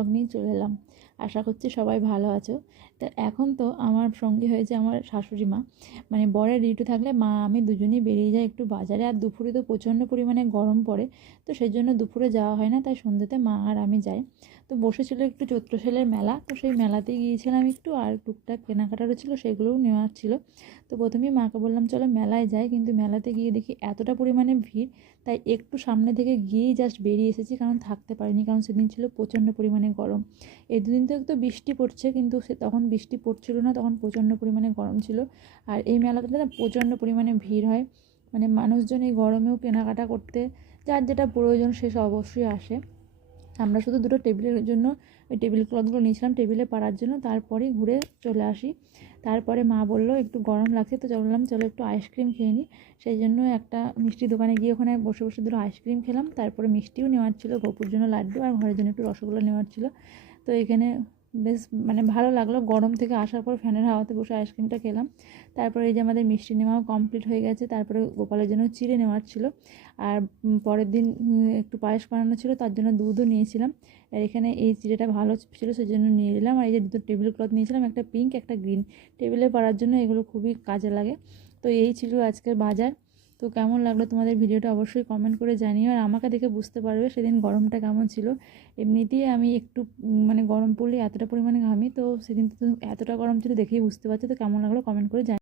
Blog নিয়ে চলে এলাম। আশা করছি সবাই ভালো আছো। তো এখন তো আমার সঙ্গী হয়েছে আমার শাশুড়ি মা, মানে বরের ডিউটি থাকলে মা আমি দুজনেই বেরিয়ে যাই একটু বাজারে। আর দুপুরে তো প্রচণ্ড পরিমাণে গরম পড়ে, তো সেই জন্য দুপুরে যাওয়া হয় না, তাই সন্ধ্যেতে মা আর আমি যাই। তো বসেছিল একটু চৈত্র সেলের মেলা, তো সেই মেলাতেই গিয়েছিলাম একটু, আর টুকটাক কেনাকাটারও ছিল, সেগুলোও নেওয়ার ছিল। তো প্রথমেই মাকে বললাম চলো মেলায় যাই, কিন্তু মেলাতে গিয়ে দেখি এতটা পরিমাণে ভিড়, তাই একটু সামনে থেকে গিয়েই জাস্ট বেরিয়ে এসেছি, কারণ থাকতে পারিনি, কারণ সেদিন ছিল প্রচণ্ড পরিমাণে গরম। এই দুদিন থেকে তো বৃষ্টি পড়ছে, কিন্তু তখন বৃষ্টি পড়ছিল না, তখন প্রচণ্ড পরিমাণে গরম ছিল। আর এই মেলাতে না প্রচণ্ড পরিমাণে ভিড় হয়, মানে মানুষজন এই গরমেও কেনাকাটা করতে যার যেটা প্রয়োজন সে অবশ্যই আসে। আমরা শুধু দুটো টেবিলের জন্য ওই টেবিল ক্লথগুলো নিয়েছিলাম টেবিলে পাড়ার জন্য, তারপরেই ঘুরে চলে আসি। তারপরে মা বললো একটু গরম লাগছে, তো বললাম চলো একটু আইসক্রিম খেয়ে নিই। সেই জন্য একটা মিষ্টি দোকানে গিয়ে ওখানে বসে বসে দুটো আইসক্রিম খেলাম। তারপরে মিষ্টিও নেওয়ার ছিল, গপুর জন্য লাড্ডু, আর ঘরের জন্য একটু রসগোল্লা নেওয়ার ছিল। তো এখানে বেশ মানে ভালো লাগলো, গরম থেকে আসার পর ফ্যানের হাওয়াতে বসে আইসক্রিমটা খেলাম। তারপরে এই যে আমাদের মিষ্টি নেওয়াও কমপ্লিট হয়ে গেছে। তারপরে গোপালের জন্য চিড়ে নেওয়ার ছিল, আর পরের দিন একটু পায়েস বানানো ছিল, তার জন্য দুধও নিয়েছিলাম। আর এখানে এই চিড়েটা ভালো ছিল সেই জন্য নিয়ে নিলাম। আর এই যে দুটো টেবিল ক্লথ নিয়েছিলাম, একটা পিঙ্ক একটা গ্রিন, টেবিলে পাড়ার জন্য এগুলো খুবই কাজে লাগে। তো এই ছিল আজকের বাজার। তো কেমন লাগলো তোমাদের ভিডিওটা অবশ্যই কমেন্ট করে জানিও, আর আমাকে দেখে বুঝতে পারবে সেদিন গরমটা কেমন ছিল। এমনিতেই আমি একটু মানে গরম পড়লে এতটা পরিমাণে ঘামি, তো সেদিন তো এতটা গরম ছিল দেখেই বুঝতে পারছি। তো কেমন লাগলো কমেন্ট করে জানি।